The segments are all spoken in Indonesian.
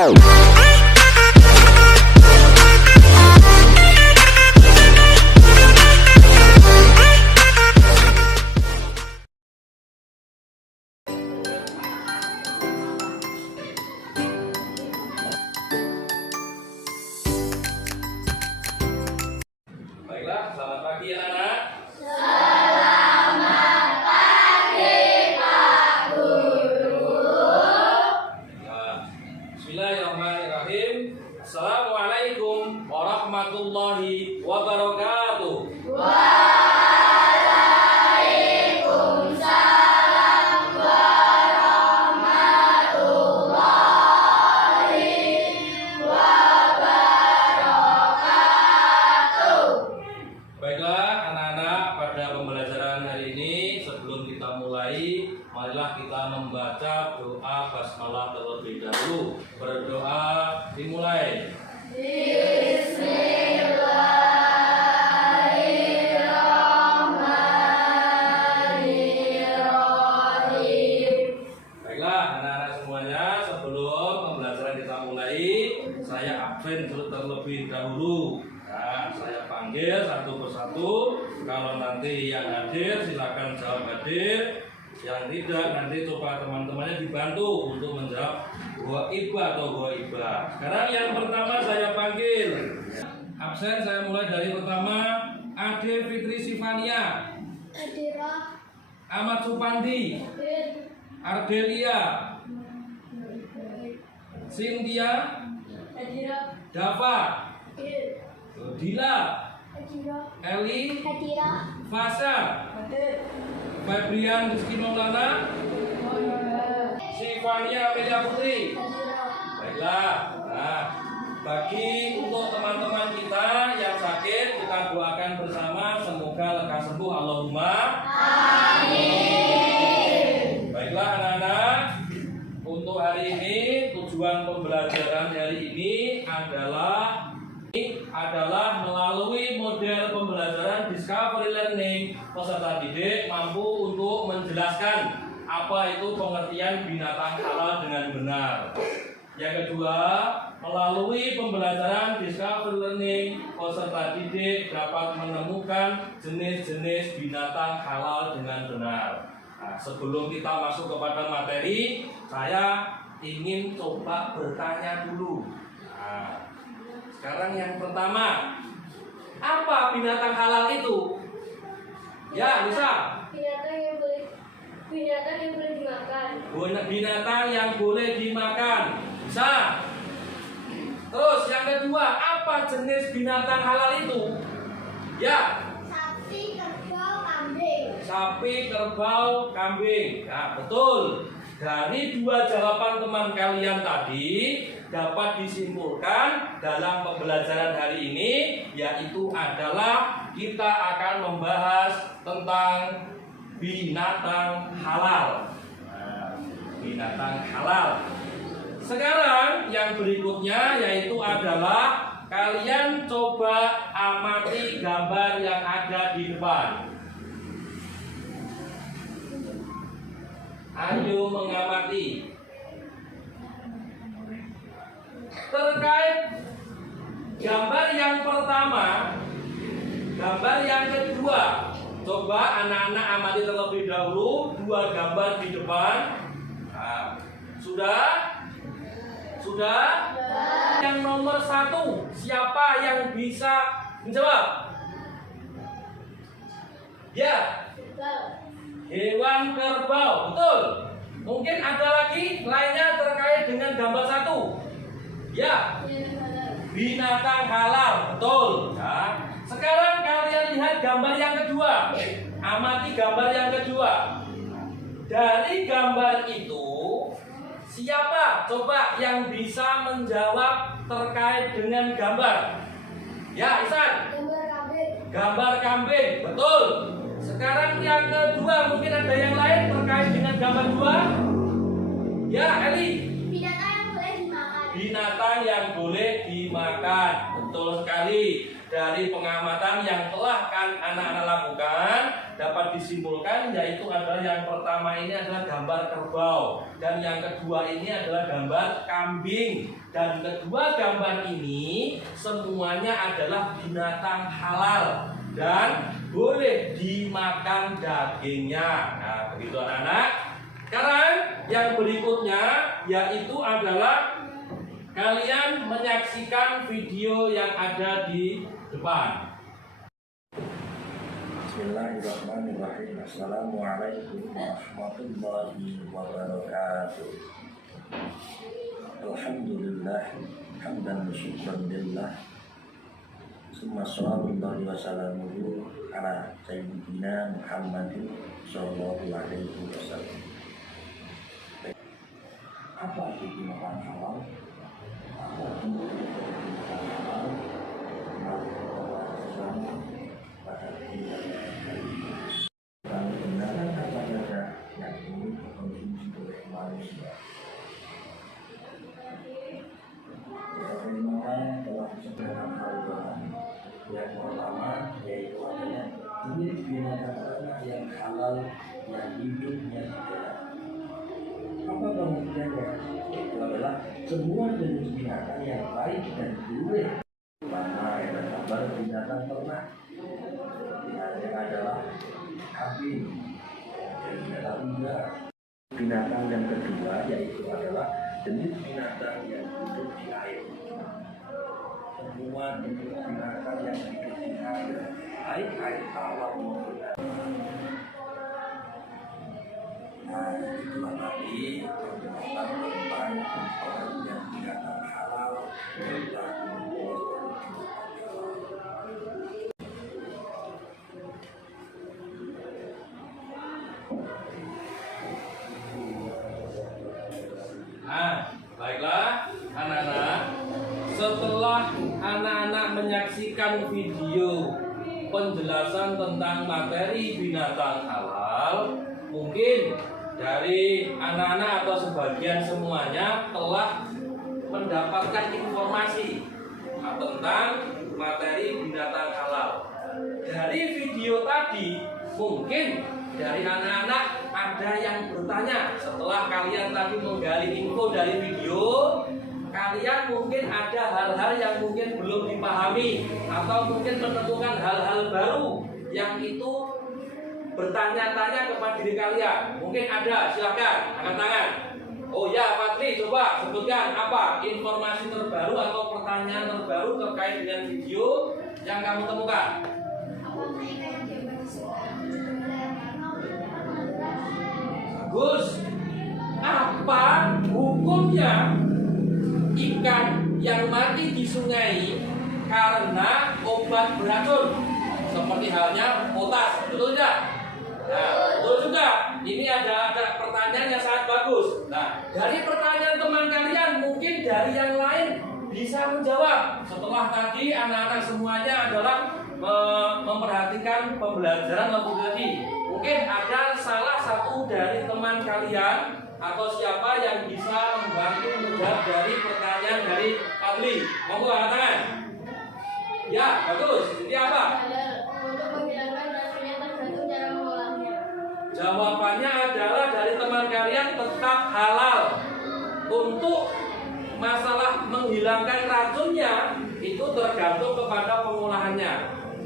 Baiklah, selamat pagi anak-anak. Selamat pagi Pak Guru. Bismillahirrahmanirrahim. Assalamualaikum warahmatullahi wabarakatuh. Waalaikumsalam warahmatullahi wabarakatuh. Baiklah anak-anak, pada pembelajaran hari ini sebelum kita mulai, marilah kita membaca doa basmalah terlebih dahulu. Berdoa dimulai. Bismillahirrahmanirrahim. Baiklah anak-anak semuanya, sebelum pembelajaran kita mulai, saya absen terlebih dahulu. Nah, saya panggil satu persatu. Kalau nanti yang hadir silakan jawab hadir. Yang tidak, nanti coba teman-temannya dibantu untuk menjawab ghaibah atau ghaibah. Sekarang yang pertama saya panggil. Absen saya mulai dari pertama. Ade Fitri Sifania, Adira, Ahmad Supandi, Ardelia, Cynthia, Adira, Dava, Dila, Adira, Eli, Adira, Fasa, Febrian Rizky Maulana, Sifania Amelia Putri. Baiklah. Nah, bagi untuk teman-teman kita yang sakit, kita doakan bersama semoga lekas sembuh. Allahumma amin. Baiklah anak-anak, untuk hari ini tujuan pembelajaran hari ini adalah melalui model pembelajaran discovery learning, peserta didik mampu untuk menjelaskan apa itu pengertian binatang halal dengan benar. Yang kedua, melalui pembelajaran discovery learning, peserta didik dapat menemukan jenis-jenis binatang halal dengan benar. Nah, sebelum kita masuk kepada materi, saya ingin coba bertanya dulu. Nah, sekarang yang pertama, apa binatang halal itu? Ya, bisa. binatang yang boleh dimakan. Binatang yang boleh dimakan. Bisa. Terus yang kedua, apa jenis binatang halal itu? Ya. Sapi, kerbau, kambing. Sapi, kerbau, kambing. Nah, betul. Dari dua jawaban teman kalian tadi dapat disimpulkan dalam pembelajaran hari ini, yaitu adalah kita akan membahas tentang binatang halal. Nah, binatang halal. Sekarang yang berikutnya yaitu adalah kalian coba amati gambar yang ada di depan. Ayo mengamati. Terkait gambar yang pertama, gambar yang kedua, coba anak-anak amati terlebih dahulu dua gambar di depan. Nah, sudah? Sudah? Yang nomor satu, siapa yang bisa menjawab? Ya. Hewan kerbau, betul. Mungkin ada lagi lainnya terkait dengan gambar satu. Ya, binatang halal, betul. Ya. Sekarang kalian lihat gambar yang kedua. Amati gambar yang kedua. Dari gambar itu, siapa coba yang bisa menjawab terkait dengan gambar? Ya, Ihsan. Gambar kambing. Gambar kambing, betul. Sekarang yang kedua, mungkin ada yang lain terkait dengan gambar dua? Ya, Eli. Binatang yang boleh dimakan. Binatang yang boleh dimakan, betul sekali. Dari pengamatan yang telah kan anak-anak lakukan, dapat disimpulkan yaitu adalah yang pertama ini adalah gambar kerbau dan yang kedua ini adalah gambar kambing, dan kedua gambar ini semuanya adalah binatang halal dan boleh dimakan dagingnya. Nah, begitu anak-anak. Sekarang yang berikutnya yaitu adalah kalian menyaksikan video yang ada di depan. Bismillahirrahmanirrahim. Assalamualaikum warahmatullahi wabarakatuh. Alhamdulillah, hamdan syukran lillah. Summa sallallahu wa salamuhu ala sayyidina Muhammadin sallallahu alaihi wasallam. Apa itu binatang halal? Apa itu binatang halal? Kebenaran apa saja yang ini dikonsumsi oleh manusia. Bagaimana telah disebutkan hal yang pertama yaitu adanya jenis binatang yang halal yang hidupnya tidak. Apa pengertiannya? Itu adalah semua jenis binatang yang baik dan boleh. Pertama ada gambar binatang ternak. Yang adalah kambing. Binatang yang kedua yaitu adalah jenis binatang yang hidup di air. Semua jenis binatang yang hidup di air, baik air tawar maupun air. Nah, itulah tadi penjelasan tentang yang binatang halal dan Nah, baiklah anak-anak. Setelah anak-anak menyaksikan video penjelasan tentang materi binatang halal, mungkin dari anak-anak atau sebagian semuanya telah mendapatkan informasi tentang materi binatang halal. Dari video tadi, mungkin dari anak-anak ada yang bertanya setelah kalian tadi menggali info dari video, kalian mungkin ada hal-hal yang mungkin belum dipahami atau mungkin menemukan hal-hal baru yang itu bertanya-tanya kepada diri kalian. Mungkin ada, silakan angkat tangan. Oh ya, Fadli, coba sebutkan apa informasi terbaru atau pertanyaan terbaru terkait dengan video yang kamu temukan. Bagus. Apa hukumnya ikan yang mati di sungai karena obat beracun? Seperti halnya potas, betul tidak? Nah, betul juga. Ini ada pertanyaan yang sangat bagus. Nah, dari pertanyaan teman kalian, mungkin dari yang lain bisa menjawab. Setelah tadi anak-anak semuanya adalah memperhatikan pembelajaran waktu tadi. Mungkin ada salah satu dari teman kalian atau siapa yang bisa membantu menjawab dari pertanyaan dari Fadli. Monggo angkat tangan. Ya, bagus. Ini apa? Untuk menghilangkan racunnya tergantung cara mengolahnya. Jawabannya adalah dari teman kalian tetap halal. Untuk masalah menghilangkan racunnya itu tergantung kepada pengolahannya.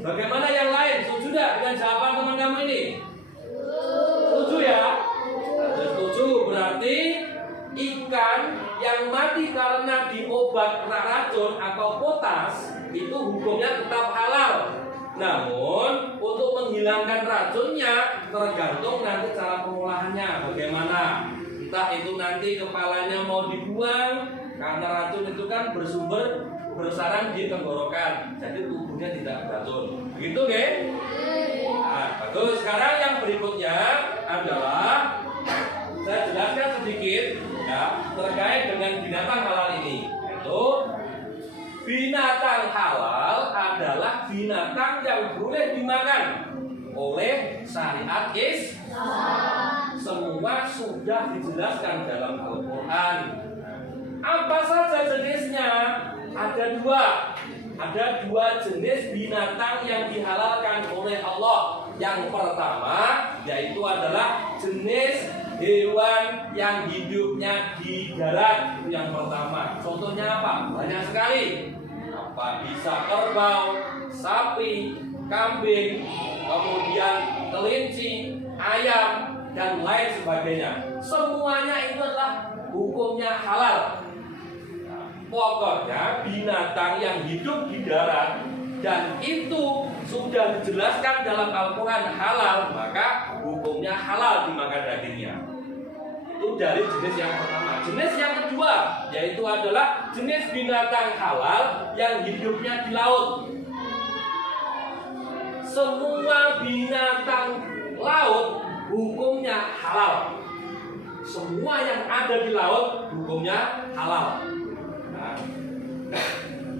Bagaimana yang lain? Setuju tidak dengan jawaban teman kamu ini? Setuju ya? Setuju, berarti ikan yang mati karena diobat racun atau potas itu hukumnya tetap halal. Namun untuk menghilangkan racunnya tergantung nanti cara pengolahannya bagaimana. Entah itu nanti kepalanya mau dibuang karena racun itu kan bersarang di tenggorokan, jadi tubuhnya tidak beracun. Begitu, oke? Nah, bagus. Sekarang yang berikutnya adalah saya jelaskan sedikit ya terkait dengan binatang halal ini. Yaitu binatang halal adalah binatang yang boleh dimakan oleh syariat Islam. Semua sudah dijelaskan dalam Al-Quran. Apa saja jenisnya? Ada dua jenis binatang yang dihalalkan oleh Allah. Yang pertama yaitu adalah jenis hewan yang hidupnya di darat. Itu yang pertama. Contohnya apa? Banyak sekali. Apa? Bisa kerbau, sapi, kambing, kemudian kelinci, ayam, dan lain sebagainya. Semuanya itu adalah hukumnya halal. Pokoknya binatang yang hidup di darat dan itu sudah dijelaskan dalam Al-Quran halal, maka hukumnya halal dimakan dagingnya. Itu dari jenis yang pertama. Jenis yang kedua yaitu adalah jenis binatang halal yang hidupnya di laut. Semua binatang laut hukumnya halal. Semua yang ada di laut hukumnya halal. Nah,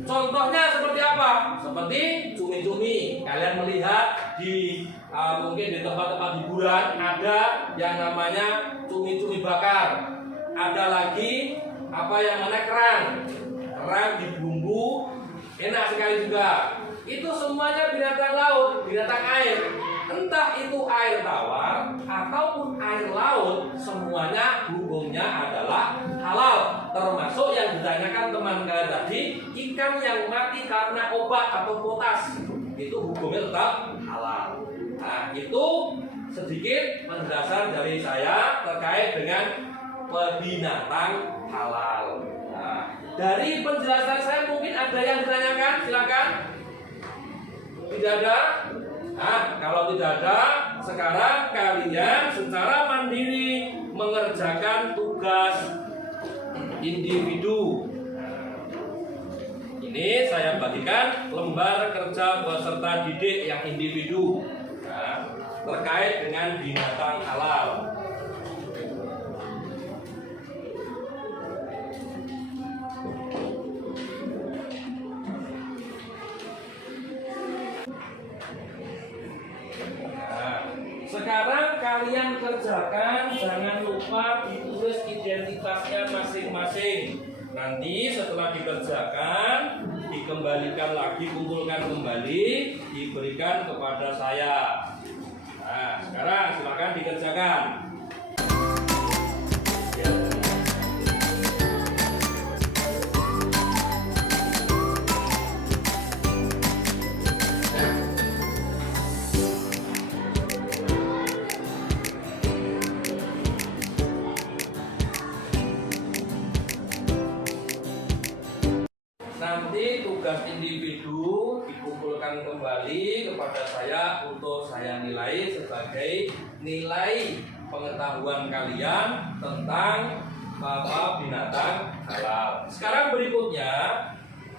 contohnya seperti apa? Seperti cumi-cumi. Kalian melihat di mungkin di tempat-tempat hiburan ada yang namanya cumi-cumi bakar. Ada lagi apa yang mana kerang. Kerang dibumbu, enak sekali juga. Itu semuanya binatang laut, binatang air. Entah itu air tawar ataupun air laut, semuanya hukumnya adalah halal. Termasuk yang ditanyakan teman kalian tadi, ikan yang mati karena obat atau potas, itu hukumnya tetap halal. Nah, itu sedikit penjelasan dari saya terkait dengan binatang halal. Nah, dari penjelasan saya mungkin ada yang ditanyakan, silakan. Tidak ada? Nah, kalau tidak ada, sekarang kalian secara mandiri mengerjakan tugas individu. Ini saya bagikan lembar kerja peserta didik yang individu, nah, terkait dengan binatang halal. Sekarang kalian kerjakan, jangan lupa ditulis identitasnya masing-masing. Nanti setelah dikerjakan, dikembalikan lagi, kumpulkan kembali, diberikan kepada saya. Nah, sekarang silakan dikerjakan. Nanti tugas individu dikumpulkan kembali kepada saya untuk saya nilai sebagai nilai pengetahuan kalian tentang binatang halal. Sekarang berikutnya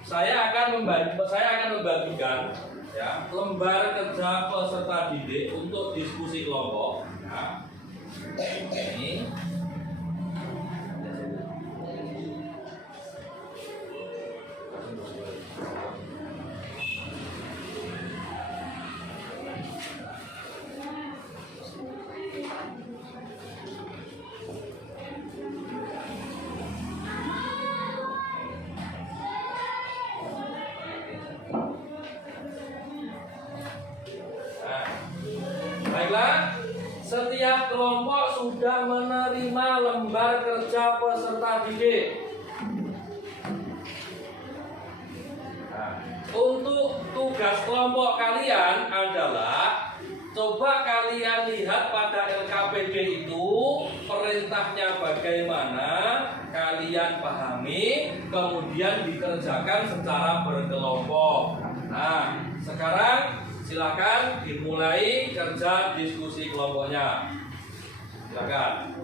saya akan membagikan ya, lembar kerja peserta didik untuk diskusi kelompok. Ya. Ini. Baiklah, setiap kelompok sudah menerima lembar kerja peserta didik. Nah, untuk tugas kelompok kalian adalah coba kalian lihat pada LKPD itu perintahnya bagaimana, kalian pahami, kemudian dikerjakan secara berkelompok. Nah, sekarang silakan dimulai kerja diskusi kelompoknya. Silakan.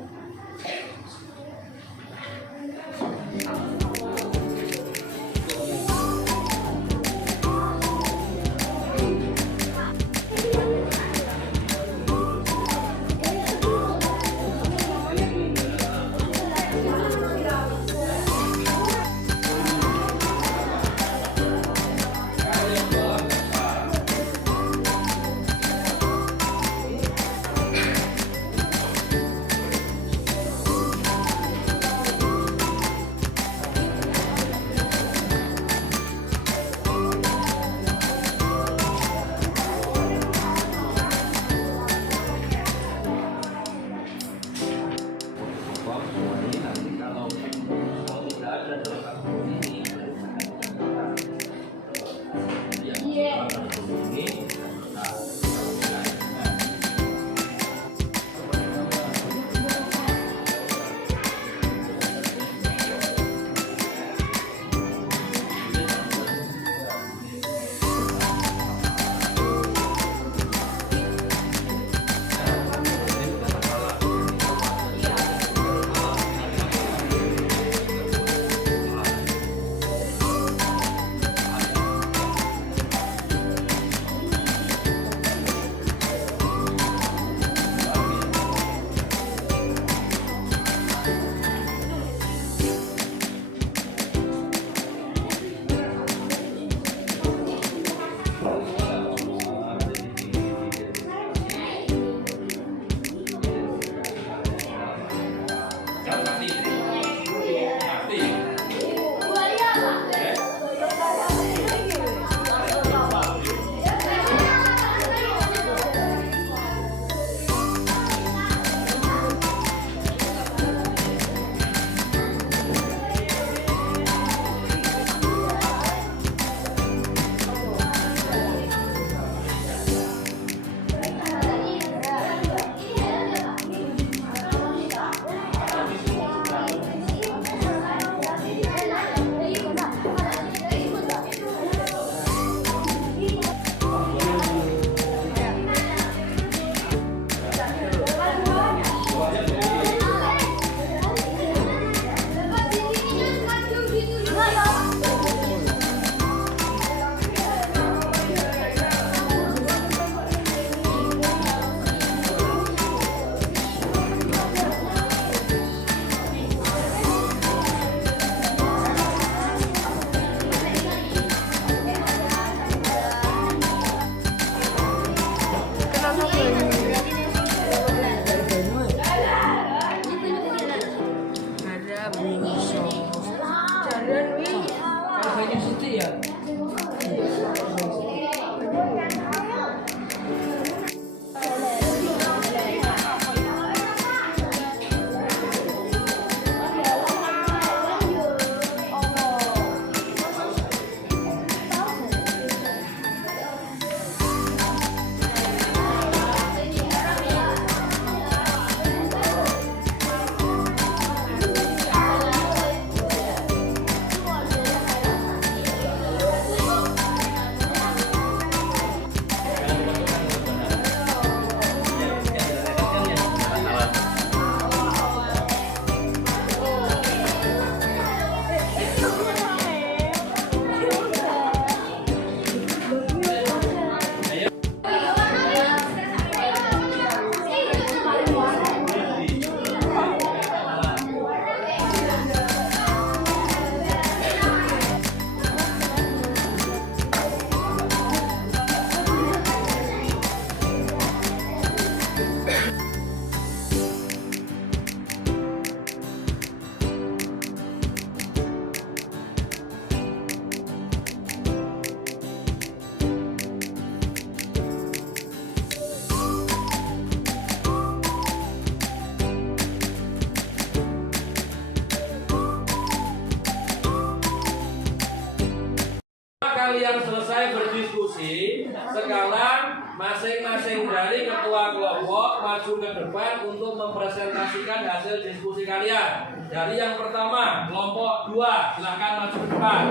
kalian selesai berdiskusi, sekarang masing-masing dari ketua kelompok maju ke depan untuk mempresentasikan hasil diskusi kalian. Dari yang pertama, kelompok 2, silahkan maju ke depan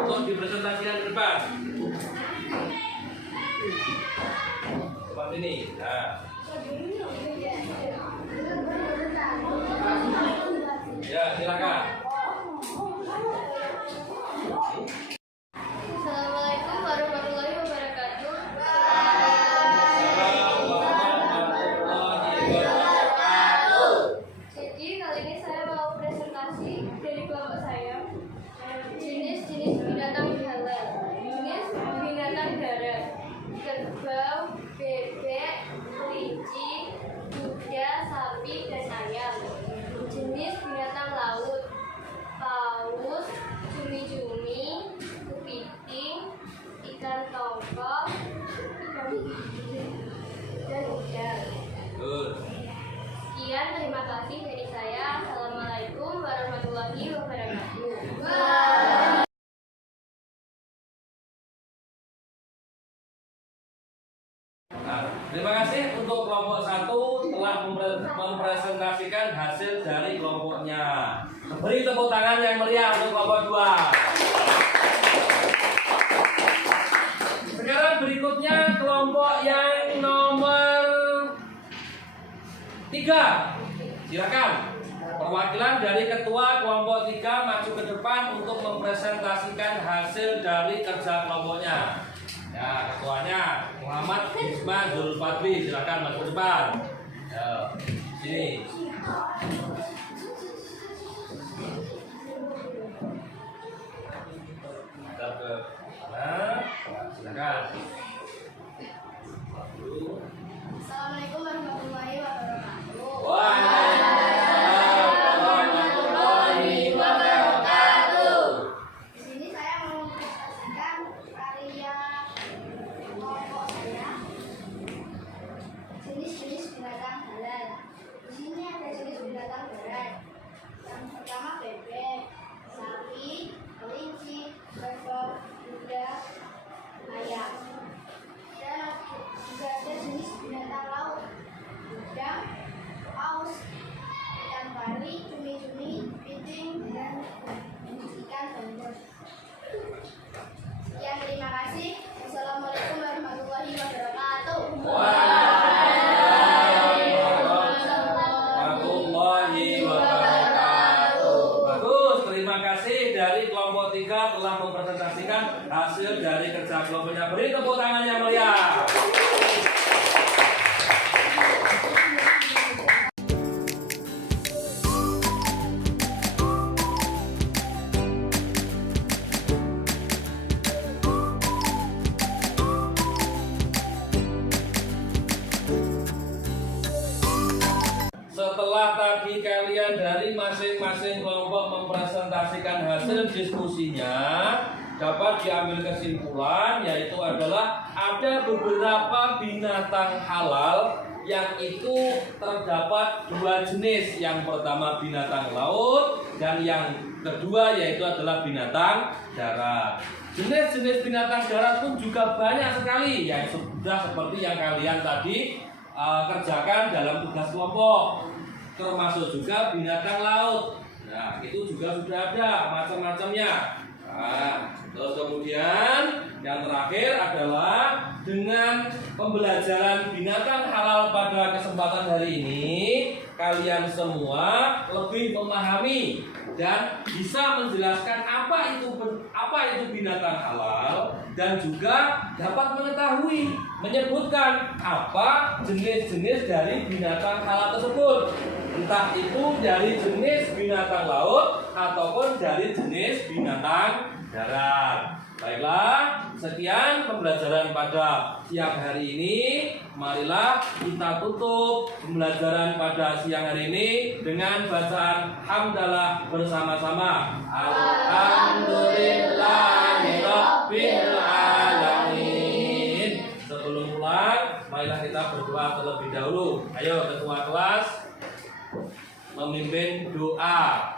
untuk dipresentasikan ke depan. Seperti ini. Nah. Ya, silakan. Assalamualaikum warahmatullahi wabarakatuh. Jadi kali ini saya mau presentasi dari kelompok saya. Jenis-jenis binatang halal. Jenis binatang darat. Kerbau, bebek, kelinci, kuda, sapi, dan ayam. Jenis binatang laut. Paus, cumi-cumi, kepiting, ikan tongkol, ikan hiu, dan udang. Good. Sekian, terima kasih dari saya. Assalamualaikum warahmatullahi wabarakatuh. Nah, terima kasih untuk kelompok 1 telah mempresentasikan hasil dari kelompoknya. Beri tepuk tangan yang meriah untuk kelompok 2. Sekarang berikutnya kelompok yang nomor 3. Silakan. Perwakilan dari ketua kelompok 3 maju ke depan untuk mempresentasikan hasil dari kerja kelompoknya. Ya, ketuanya Muhammad Isma Zulfadli, silakan maju ke depan. Ya, sini. Kita ke mana? Silakan. Assalamualaikum warahmatullahi wabarakatuh. Waalaikumsalam warahmatullahi wabarakatuh. Di sini saya mau mempresentasikan karya kelompok saya. Jenis-jenis binatang halal. Di sini ada jenis binatang darat. Yang pertama bebek, sapi, kelinci, kerbau, kuda, ayam. Dan juga ada jenis binatang laut. Udang, paus, ikan pari, cumi-cumi, kepiting, dan ikan bandeng. Sekian, terima kasih. Wassalamualaikum warahmatullahi wabarakatuh. Warahmatullahi wabarakatuh. Bagus, terima kasih dari kelompok 3 telah mempresentasikan hasil dari kerja kelompoknya. Beri tepuk tangan yang meriah. Setelah tadi kalian dari masing-masing kelompok mempresentasikan hasil diskusinya, dapat diambil kesimpulan yaitu adalah ada beberapa binatang halal yang itu terdapat 2 jenis. Yang pertama binatang laut dan yang kedua yaitu adalah binatang darat. Jenis-jenis binatang darat pun juga banyak sekali yang sudah seperti yang kalian tadi kerjakan dalam tugas kelompok, termasuk juga binatang laut. Nah, itu juga sudah ada macam-macamnya. Nah, terus kemudian yang terakhir adalah dengan pembelajaran binatang halal pada kesempatan hari ini, kalian semua lebih memahami dan bisa menjelaskan apa itu binatang halal dan juga dapat mengetahui menyebutkan apa jenis-jenis dari binatang halal tersebut, entah itu dari jenis binatang laut ataupun dari jenis binatang darat. Baiklah, sekian pembelajaran pada siang hari ini. Marilah kita tutup pembelajaran pada siang hari ini dengan bacaan hamdalah bersama-sama. Alhamdulillahirabbil alamin. Sebelum mulai, marilah kita berdoa terlebih dahulu. Ayo ketua kelas memimpin doa.